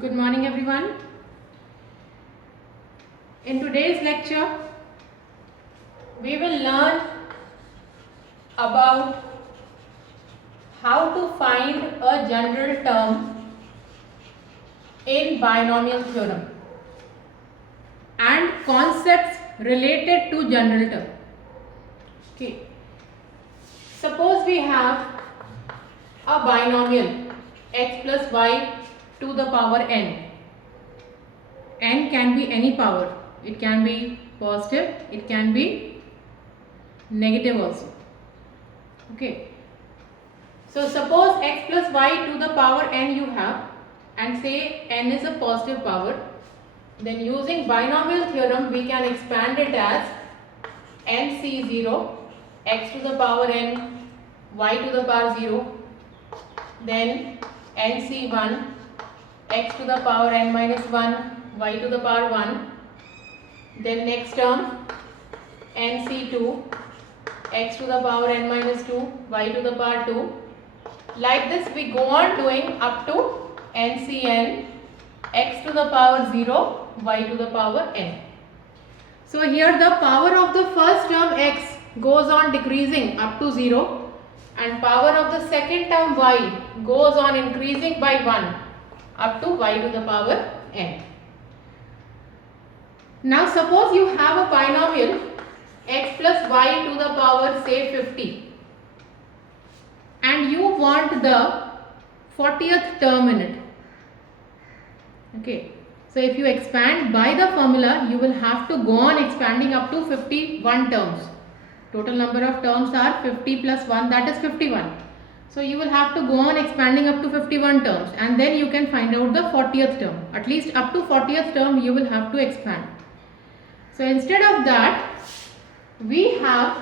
Good morning everyone. In today's lecture, we will learn about how to find a general term in binomial theorem and concepts related to general term. Okay. Suppose we have a binomial x plus y to the power n. N can be any power. It can be positive, it can be negative also. Okay. So suppose x plus y to the power n you have, and say n is a positive power. Then using binomial theorem we can expand it as nc0 x to the power n y to the power 0, then nc1 x to the power n minus 1 y to the power 1, then next term nc2 x to the power n minus 2 y to the power 2. Like this we go on doing up to ncn x to the power 0 y to the power n. So here the power of the first term x goes on decreasing up to 0 and power of the second term y goes on increasing by 1 up to y to the power n. Now suppose you have a binomial x plus y to the power say 50 and you want the 40th term in it. Okay. So if you expand by the formula, you will have to go on expanding up to 51 terms. Total number of terms are 50 plus 1, that is 51. So you will have to go on expanding up to 51 terms and then you can find out the 40th term. At least up to 40th term you will have to expand. So instead of that, we have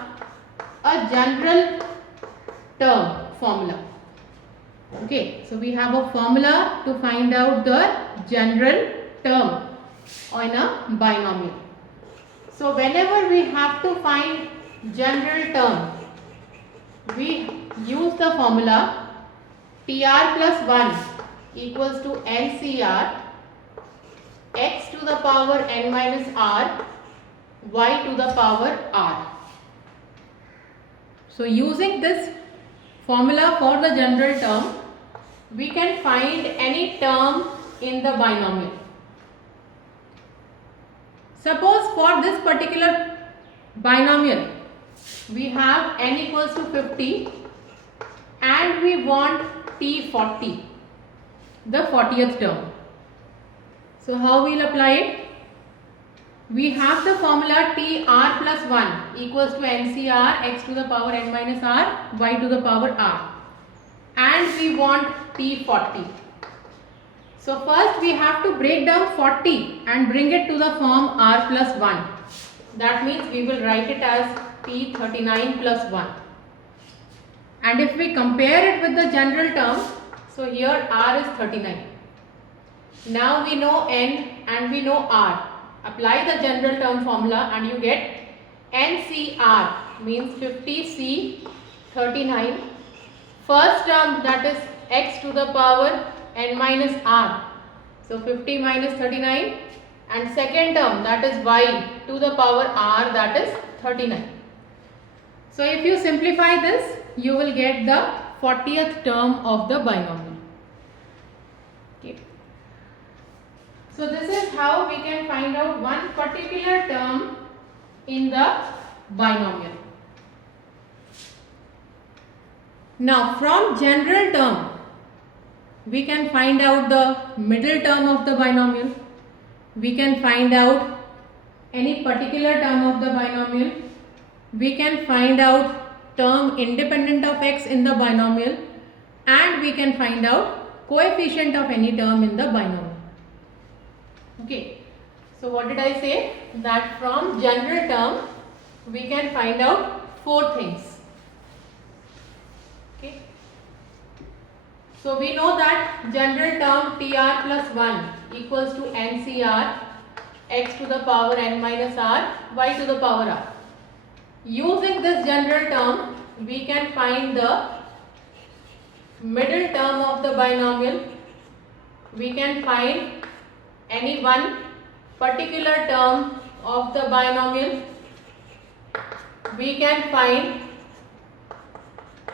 a general term formula. Okay, so we have a formula to find out the general term in a binomial. So whenever we have to find general term, we use the formula TR plus 1 equals to NCR x to the power n minus r y to the power r. So using this formula for the general term, we can find any term in the binomial. Suppose for this particular binomial, we have n equals to 50 and we want t40, the 40th term. So how we will apply it? We have the formula TR plus 1 equals to NCR x to the power n minus r y to the power r, and we want T40. So first we have to break down 40 and bring it to the form r plus 1. That means we will write it as T39 plus 1. And if we compare it with the general term, so here r is 39. Now we know n and we know r. Apply the general term formula and you get NCR means 50C 39. First term, that is x to the power n minus r. So 50 minus 39, and second term, that is y to the power r, that is 39. So if you simplify this, you will get the 40th term of the binomial. Okay. So this is how we can find out one particular term in the binomial. Now from general term, we can find out the middle term of the binomial. We can find out any particular term of the binomial. We can find out term independent of x in the binomial, and we can find out coefficient of any term in the binomial. Okay, so what did I say? That from general term we can find out 4 things. Okay, so we know that general term TR plus 1 equals to NCR x to the power n minus r y to the power r. Using this general term, we can find the middle term of the binomial we can find any one particular term of the binomial. We can find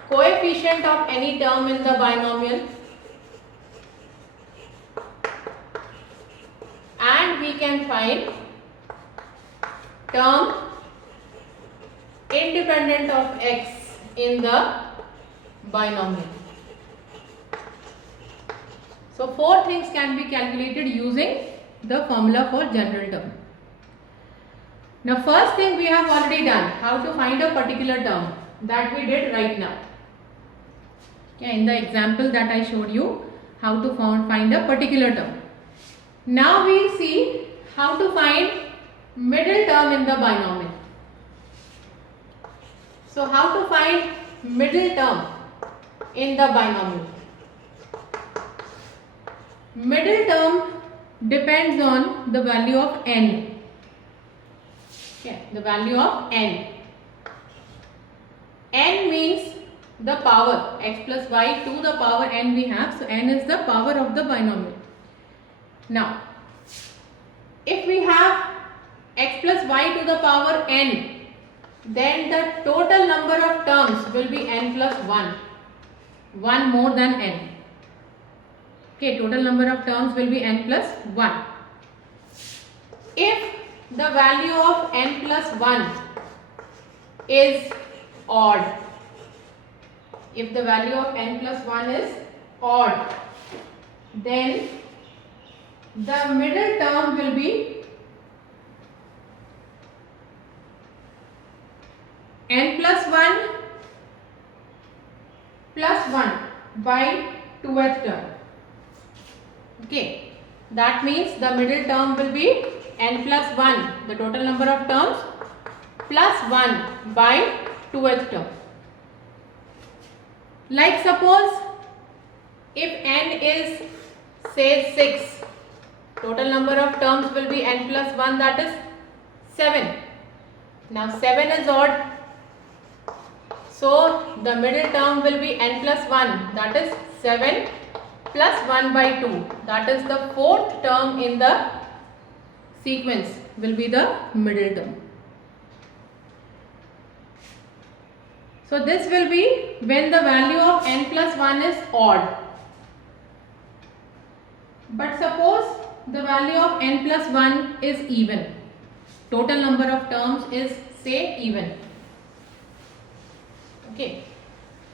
coefficient of any term in the binomial, and we can find term independent of x in the binomial. So 4 things can be calculated using the formula for general term. Now first thing we have already done, how to find a particular term, that we did right now. Okay, in the example that I showed you, how to find a particular term. Now we see how to find middle term in the binomial. So how to find middle term in the binomial? Middle term depends on the value of n. Okay, the value of n. N means the power, x plus y to the power n we have. So n is the power of the binomial. Now, if we have x plus y to the power n, then the total number of terms will be n plus 1. 1 more than n. Okay, total number of terms will be n plus 1. If the value of n plus 1 is odd, if the value of n plus 1 is odd, then the middle term will be n plus 1 plus 1 by 2th term. Okay, that means the middle term will be n plus 1, the total number of terms, plus 1 by 2th term. Like suppose if n is say 6, total number of terms will be n plus 1, that is 7. Now 7 is odd, so the middle term will be n plus 1, that is 7 plus 1 by 2, that is the 4th term in the sequence will be the middle term. So this will be when the value of n plus 1 is odd. But suppose the value of n plus 1 is even. Total number of terms is say even. Okay.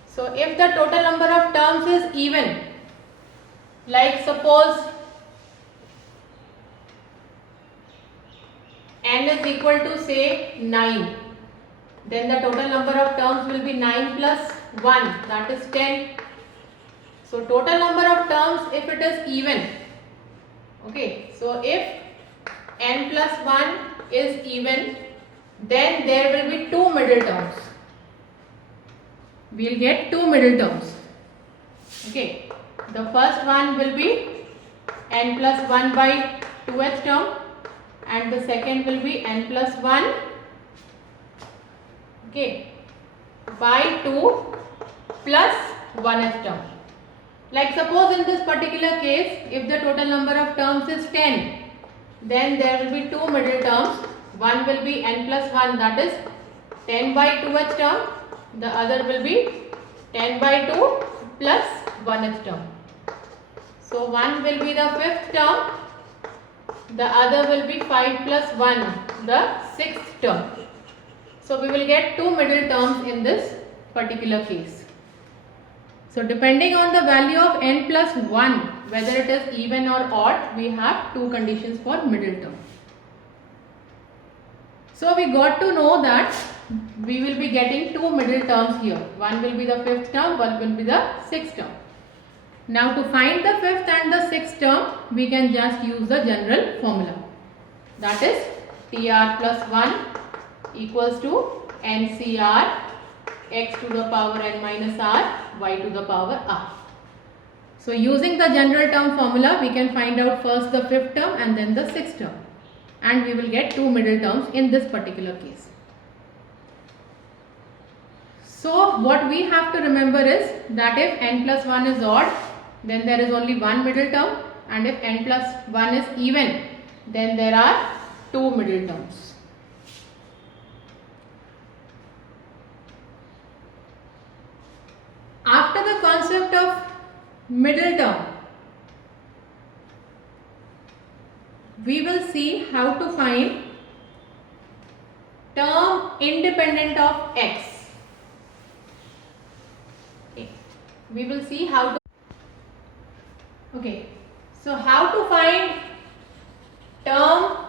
So if the total number of terms is even, like suppose n is equal to say 9, then the total number of terms will be 9 plus 1, that is 10. So total number of terms if it is even. Okay, so if n plus 1 is even, then there will be 2 middle terms. We will get 2 middle terms. Okay, the first one will be n plus 1 by 2th term, and the second will be n plus 1, okay, by 2 plus 1th term. Like suppose in this particular case, if the total number of terms is 10, then there will be 2 middle terms. One will be n plus 1, that is 10 by 2th term. The other will be 10 by 2 plus 1th term. So one will be the 5th term. The other will be 5 plus 1, the 6th term. So we will get 2 middle terms in this particular case. So depending on the value of n plus 1, whether it is even or odd, we have 2 conditions for middle term. So we got to know that we will be getting 2 middle terms here. One will be the 5th term, one will be the 6th term. Now to find the 5th and the 6th term, we can just use the general formula. That is TR plus 1 equals to NCR x to the power n minus r y to the power r. So using the general term formula, we can find out first the 5th term and then the 6th term. And we will get 2 middle terms in this particular case. So what we have to remember is that if n plus 1 is odd, then there is only one middle term. and if n plus 1 is even, then there are two middle terms. After the concept of middle term, we will see how to find term independent of x. Okay. We will see how to. Okay. So how to find term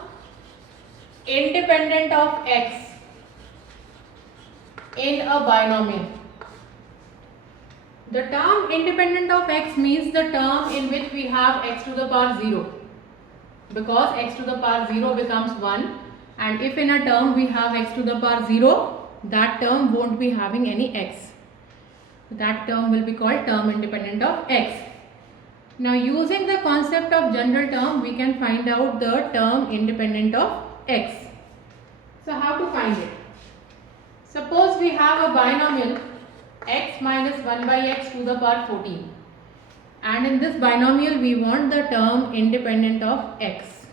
independent of x in a binomial. The term independent of x means the term in which we have x to the power 0, because x to the power 0 becomes 1, and if in a term we have x to the power 0, that term won't be having any x. That term will be called term independent of x. Now using the concept of general term, we can find out the term independent of x. So how to find it? Suppose we have a binomial x minus 1 by x to the power 14, and in this binomial we want the term independent of x.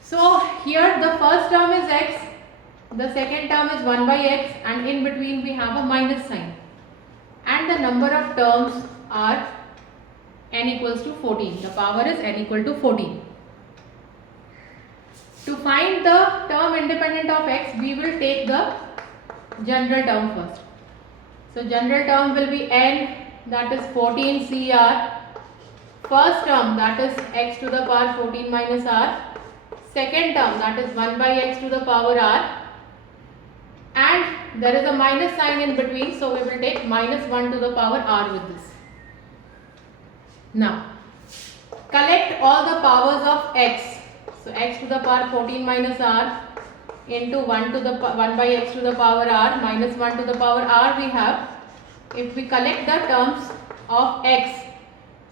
So here the first term is x, the second term is 1 by x, and in between we have a minus sign, and the number of terms are n equals to 14. The power is n equal to 14. To find the term independent of x, we will take the general term first. So general term will be n, that is 14 CR. First term, that is x to the power 14 minus r. Second term, that is 1 by x to the power r. And there is a minus sign in between, so we will take minus 1 to the power r with this. Now, collect all the powers of x. So x to the power 14 minus r into 1 by x to the power r minus 1 to the power r we have. If we collect the terms of x,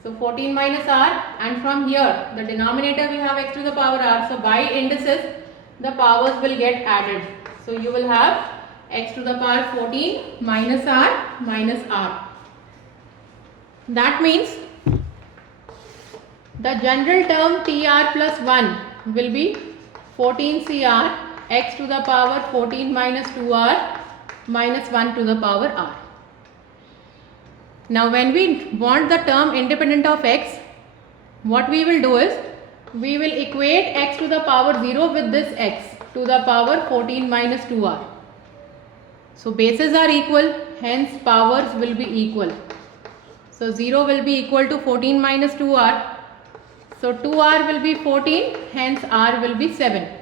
so 14 minus r, and from here the denominator we have x to the power r, so by indices the powers will get added. So you will have x to the power 14 minus r. That means the general term tr plus 1 will be 14 cr x to the power 14 minus 2r minus 1 to the power r. Now when we want the term independent of x, what we will do is, we will equate x to the power 0 with this x to the power 14 minus 2r. So bases are equal, hence powers will be equal. So 0 will be equal to 14 minus 2r. So 2r will be 14, hence r will be 7.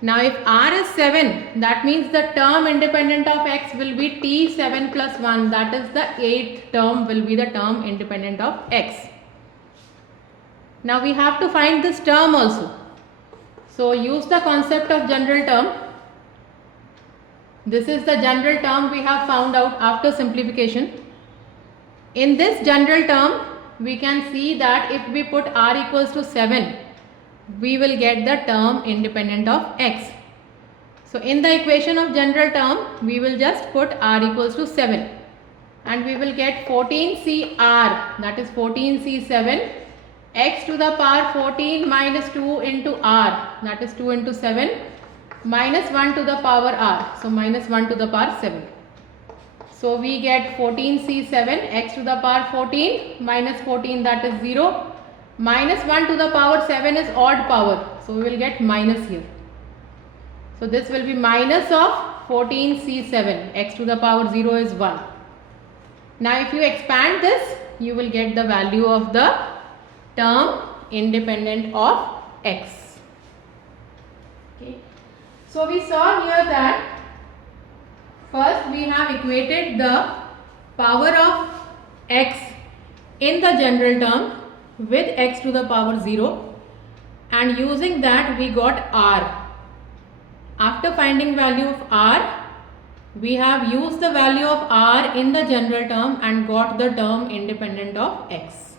Now if r is 7, that means the term independent of x will be t7 plus 1, that is the 8th term will be the term independent of x. Now we have to find this term also. So use the concept of general term. This is the general term we have found out after simplification. In this general term, we can see that if we put r equals to 7, we will get the term independent of x. So in the equation of general term, we will just put r equals to 7, and we will get 14cr, that is 14c7, x to the power 14 minus 2 into r, that is 2 into 7, minus 1 to the power r, so minus 1 to the power 7. So we get 14c7 x to the power 14 minus 14, that is 0, minus 1 to the power 7 is odd power, so we will get minus here. So this will be minus of 14c7, x to the power 0 is 1. Now if you expand this, you will get the value of the term independent of x. Okay. So we saw here that first we have equated the power of x in the general term with x to the power 0, and using that we got r. After finding value of r, we have used the value of r in the general term and got the term independent of x.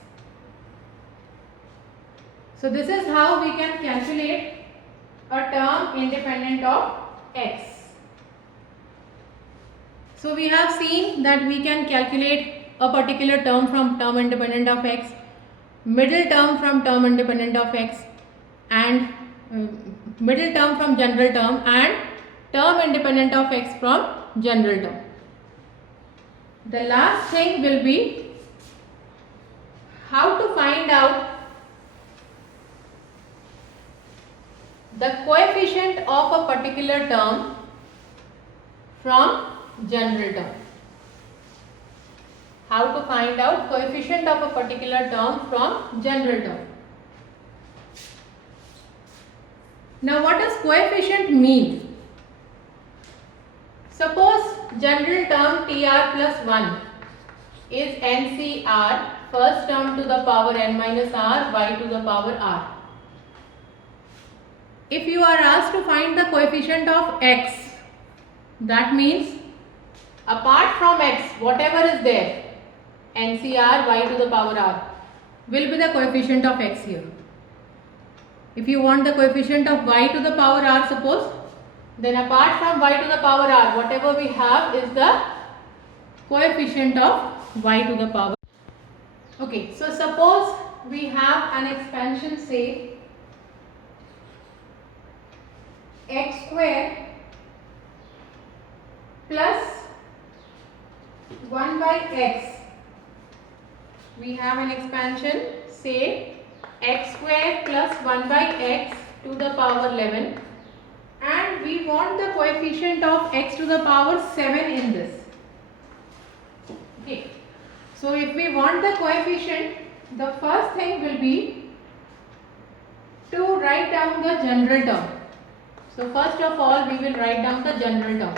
So this is how we can calculate a term independent of x. So we have seen that we can calculate a particular term from term independent of x middle term from term independent of x, and middle term from general term, and term independent of x from general term. The last thing will be how to find out the coefficient of a particular term from general term. How to find out coefficient of a particular term from general term. Now what does coefficient mean? Suppose general term TR plus 1 is NCR, first term to the power n minus r, y to the power r. If you are asked to find the coefficient of x, that means apart from x, whatever is there, NCR, y to the power r, will be the coefficient of x here. If you want the coefficient of y to the power r, suppose, then apart from y to the power r, whatever we have is the coefficient of y to the power. Okay, so suppose we have an expansion, say x square plus 1 by x. We have an expansion, say x square plus 1 by x to the power 11, and we want the coefficient of x to the power 7 in this. Okay, so if we want the coefficient, the first thing will be to write down the general term. So first of all, we will write down the general term.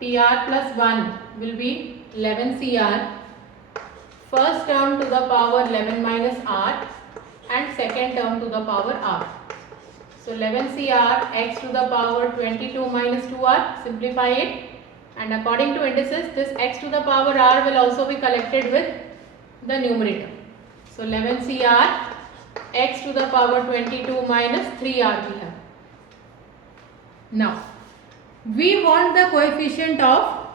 TR plus 1 will be 11 CR, first term to the power 11 minus r, and second term to the power r. So 11 CR, x to the power 22 minus 2r, simplify it, and according to indices, this x to the power r will also be collected with the numerator. So 11 CR, x to the power 22 minus 3r we have. Now, we want the coefficient of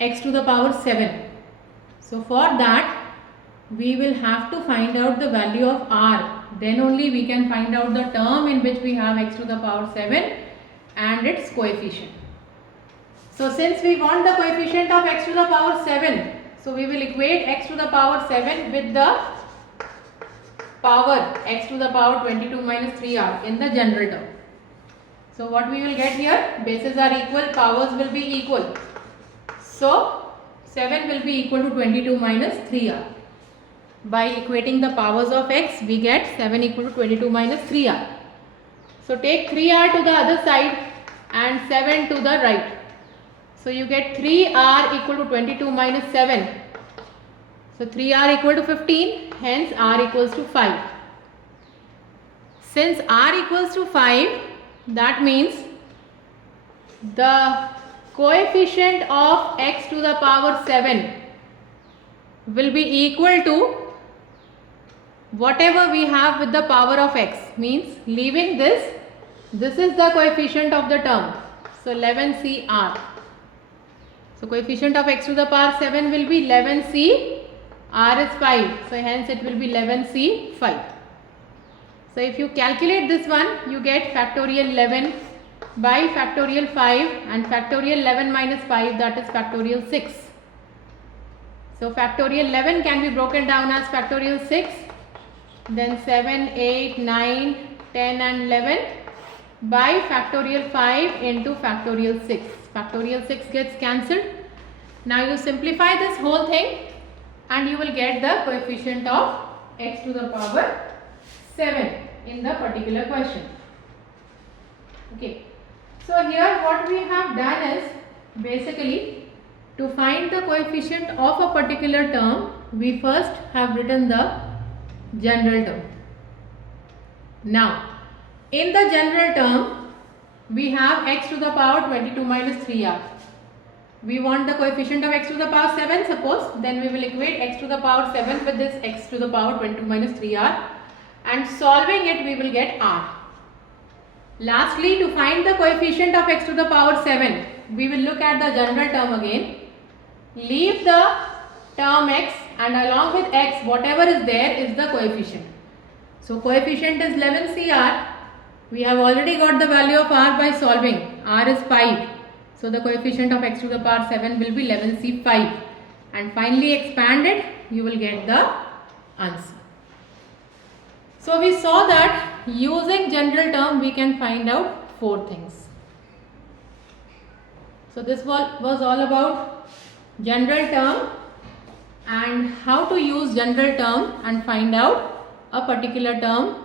x to the power 7. So for that, we will have to find out the value of r. Then only we can find out the term in which we have x to the power 7 and its coefficient. So since we want the coefficient of x to the power 7, so we will equate x to the power 7 with the power x to the power 22 minus 3r in the general term. So what we will get here, bases are equal, powers will be equal. So 7 will be equal to 22 minus 3r. By equating the powers of x, we get 7 equal to 22 minus 3r. So take 3r to the other side and 7 to the right. So you get 3r equal to 22 minus 7. So 3r equal to 15, hence r equals to 5. Since r equals to 5, that means the coefficient of x to the power 7 will be equal to whatever we have with the power of x, means leaving this is the coefficient of the term. So 11CR. So coefficient of x to the power 7 will be 11C, r is 5. So hence it will be 11C 5. So if you calculate this one, you get factorial 11 by factorial 5 and factorial 11 minus 5, that is factorial 6. So factorial 11 can be broken down as factorial 6, then 7, 8, 9, 10 and 11 by factorial 5 into factorial 6. Factorial 6 gets cancelled. Now you simplify this whole thing and you will get the coefficient of x to the power 7 in the particular question. Okay. So here what we have done is, basically to find the coefficient of a particular term, we first have written the general term. Now in the general term we have x to the power 22 minus 3r. We want the coefficient of x to the power 7, suppose, then we will equate x to the power 7 with this x to the power 22 minus 3r, and solving it we will get r. Lastly, to find the coefficient of x to the power 7, we will look at the general term again. Leave the term x and along with x whatever is there is the coefficient. So coefficient is 11 CR. We have already got the value of r by solving. R is 5. So the coefficient of x to the power 7 will be 11C5. And finally expand it, you will get the answer. So we saw that using general term we can find out 4 things. So this was all about general term and how to use general term and find out a particular term,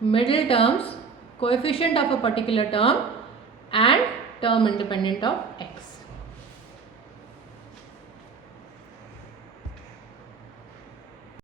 middle terms, coefficient of a particular term and term independent of x.